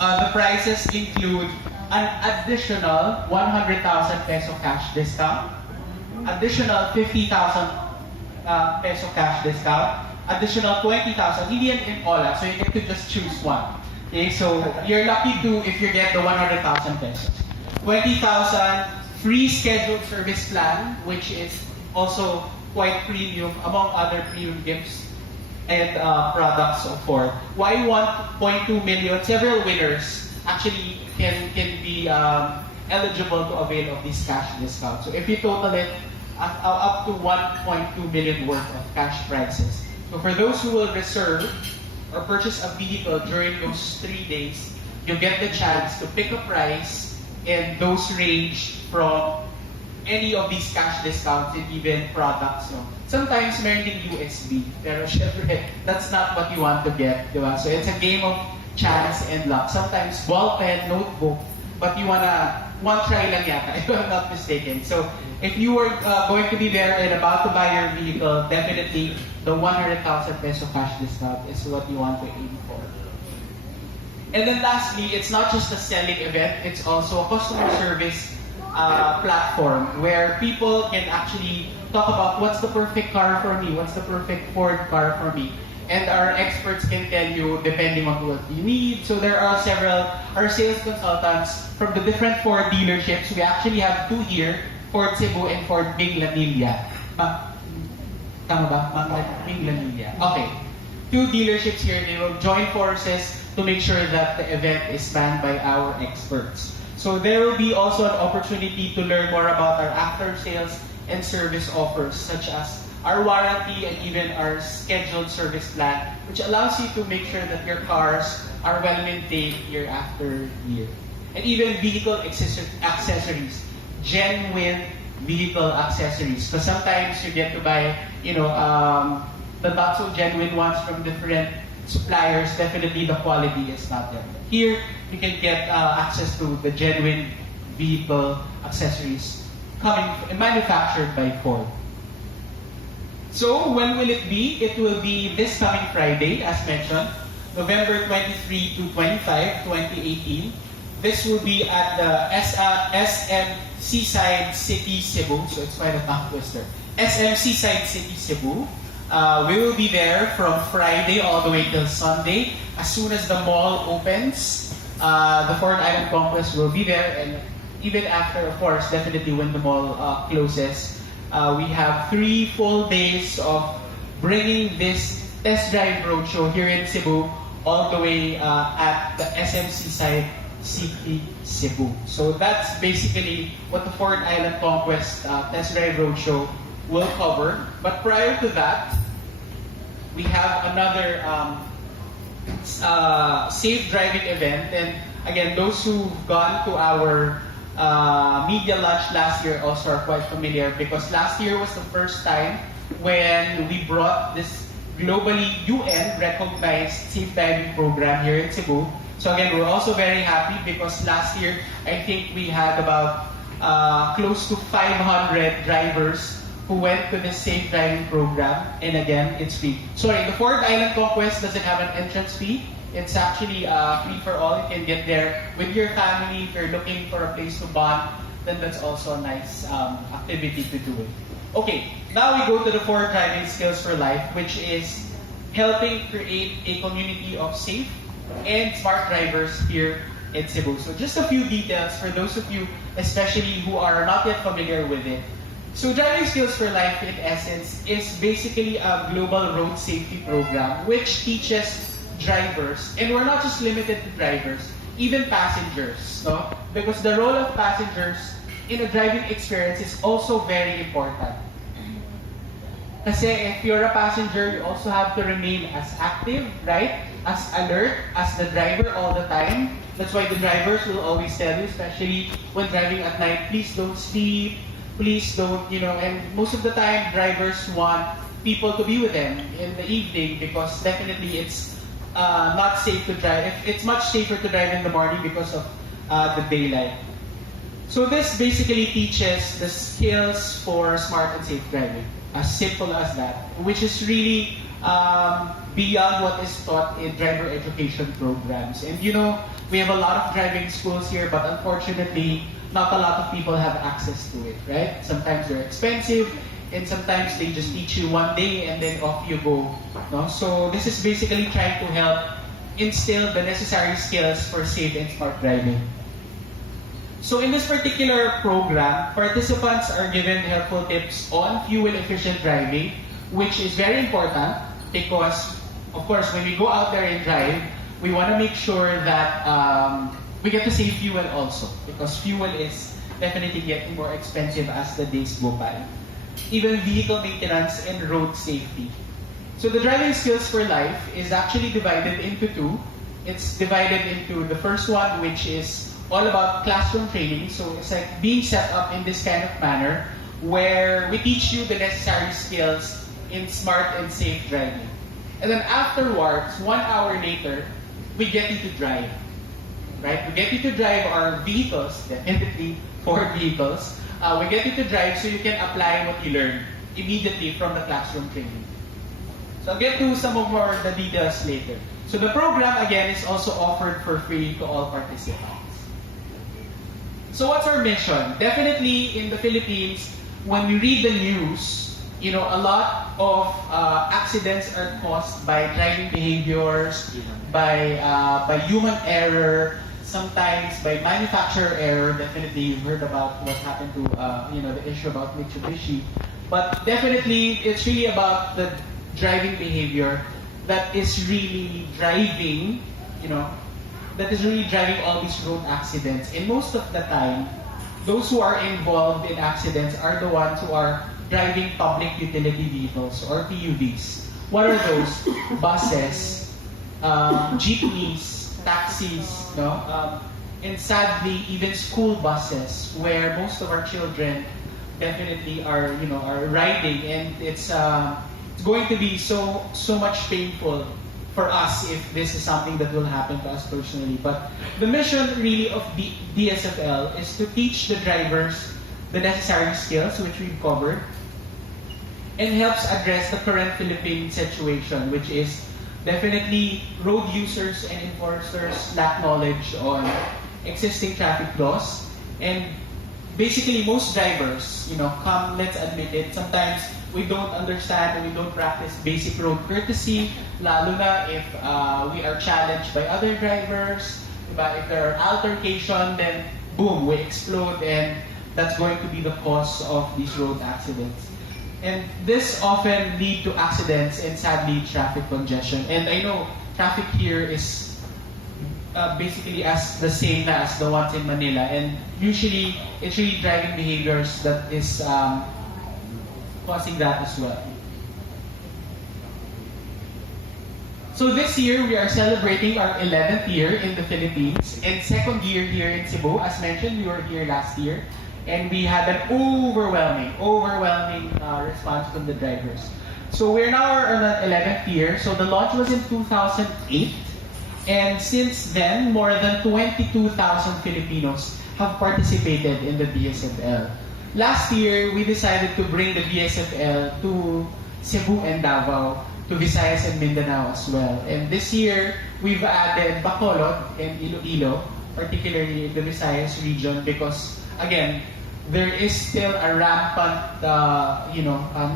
The prices include an additional 100,000 peso cash discount, additional 50,000 peso cash discount, additional 20,000, hindi yan in all, so you get to just choose one. Okay, so you're lucky to if you get the 100,000 pesos. 20,000 free scheduled service plan, which is also quite premium among other premium gifts and products of Ford. Why 1.2 million? Several winners actually can be eligible to avail of this cash discount. So if you total it, up to 1.2 million worth of cash prizes. So for those who will reserve or purchase a vehicle during those 3 days, you get the chance to pick a price, and those range from any of these cash discounts and even products. No? Sometimes meron ding USB, pero syempre, that's not what you want to get, di ba? So it's a game of chance and luck. Sometimes ball pen, notebook, but you wanna one try lang yata, if I'm not mistaken. So if you were going to be there and about to buy your vehicle, definitely the 100,000 peso cash discount is what you want to aim for. And then lastly, it's not just a selling event, it's also a customer service platform where people can actually talk about what's the perfect car for me, what's the perfect Ford car for me. And our experts can tell you depending on what you need. So there are several, our sales consultants from the different Ford dealerships. We actually have 2 here, Ford Cebu and Ford Binglanilla. Tama ba? Binglanilla. Okay. 2 dealerships here, they will join forces to make sure that the event is manned by our experts. So there will be also an opportunity to learn more about our after-sales and service offers, such as our warranty and even our scheduled service plan, which allows you to make sure that your cars are well maintained year after year. And even vehicle accessories, genuine vehicle accessories. Because sometimes you get to buy, the not so genuine ones from different suppliers. Definitely the quality is not there. Here, you can get access to the genuine vehicle accessories coming and manufactured by Ford. So, when will it be? It will be this coming Friday, as mentioned, November 23 to 25, 2018. This will be at the SM Seaside City, Cebu. So, it's quite a tongue twister. SM Seaside City, Cebu. We will be there from Friday all the way till Sunday. As soon as the mall opens, the Ford Island Conquest will be there. And even after, of course, definitely when the mall closes, we have 3 full days of bringing this test drive roadshow here in Cebu all the way at the SMC side, City, Cebu. So that's basically what the Ford Island Conquest test drive roadshow will cover. But prior to that, we have another safe driving event. And again, those who've gone to our media lunch last year also are quite familiar, because last year was the first time when we brought this globally UN-recognized safe driving program here in Cebu. So again, we're also very happy because last year, I think we had about close to 500 drivers who went to this safe driving program. And again, it's free. Sorry, the Ford Island Conquest doesn't have an entrance fee. It's actually free for all. You can get there with your family. If you're looking for a place to bond, then that's also a nice activity to do it. Okay, now we go to the Ford Driving Skills for Life, which is helping create a community of safe and smart drivers here in Cebu. So just a few details for those of you, especially who are not yet familiar with it. So Driving Skills for Life, in essence, is basically a global road safety program which teaches drivers, and we're not just limited to drivers, even passengers, no? Because the role of passengers in a driving experience is also very important. Kasi if you're a passenger, you also have to remain as active, right? As alert as the driver all the time. That's why the drivers will always tell you, especially when driving at night, please don't sleep, please don't, and most of the time, drivers want people to be with them in the evening because definitely it's not safe to drive. It's much safer to drive in the morning because of the daylight. So this basically teaches the skills for smart and safe driving. As simple as that, which is really beyond what is taught in driver education programs. And you know, we have a lot of driving schools here, but unfortunately, not a lot of people have access to it, right? Sometimes they're expensive, and sometimes they just teach you one day and then off you go. No? So this is basically trying to help instill the necessary skills for safe and smart driving. So in this particular program, participants are given helpful tips on fuel-efficient driving, which is very important because, of course, when we go out there and drive, we want to make sure that we get to save fuel also, because fuel is definitely getting more expensive as the days go by. Even vehicle maintenance and road safety. So the driving skills for life is actually divided into two. It's divided into the first one, which is all about classroom training. So it's like being set up in this kind of manner where we teach you the necessary skills in smart and safe driving. And then afterwards, 1 hour later, we get you to drive. Right? We get you to drive our vehicles, definitely Ford vehicles. We get you to drive so you can apply what you learned immediately from the classroom training. So I'll get to some of the details later. So the program, again, is also offered for free to all participants. So what's our mission? Definitely in the Philippines, when we read the news, you know, a lot of accidents are caused by driving behaviors, by human error, sometimes by manufacturer error. Definitely, you've heard about what happened to the issue about Mitsubishi. But definitely, it's really about the driving behavior that is really driving, all these road accidents. And most of the time, those who are involved in accidents are the ones who are driving public utility vehicles or PUVs. What are those? Buses, jeepneys, taxis, and sadly even school buses, where most of our children definitely are riding, and it's going to be so much painful for us if this is something that will happen to us personally. But the mission really of the DSFL is to teach the drivers the necessary skills, which we've covered, and helps address the current Philippine situation, which is definitely road users and enforcers lack knowledge on existing traffic laws. And basically most drivers, let's admit it, sometimes we don't understand and we don't practice basic road courtesy, lalo na if we are challenged by other drivers. But if there are altercation, then boom, we explode, and that's going to be the cause of these road accidents. And this often lead to accidents and sadly traffic congestion. And I know traffic here is basically as the same as the ones in Manila, and usually it's really driving behaviors that is causing that as well. So this year we are celebrating our 11th year in the Philippines and second year here in Cebu. As mentioned, we were here last year, and we had an overwhelming response from the drivers. So we're now on the 11th year. So the launch was in 2008, and since then, more than 22,000 Filipinos have participated in the DSFL. Last year, we decided to bring the DSFL to Cebu and Davao, to Visayas and Mindanao as well. And this year, we've added Bacolod and Iloilo, particularly in the Visayas region, because again, there is still a rampant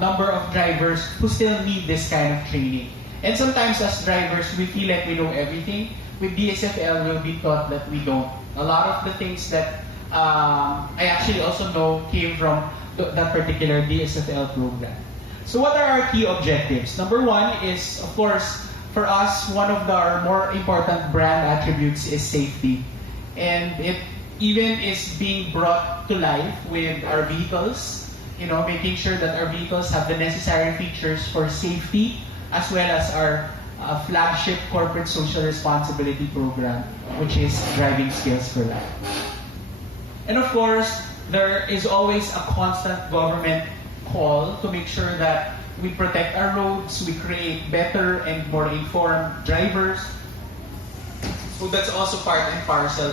number of drivers who still need this kind of training. And sometimes as drivers, we feel like we know everything. With DSFL, we'll be taught that we don't. A lot of the things that I actually also know came from that particular DSFL program. So what are our key objectives? Number one is, of course, for us, one of our more important brand attributes is safety. And it even is being brought to life with our vehicles, making sure that our vehicles have the necessary features for safety, as well as our flagship corporate social responsibility program, which is Driving Skills for Life. And of course, there is always a constant government call to make sure that we protect our roads, we create better and more informed drivers. So that's also part and parcel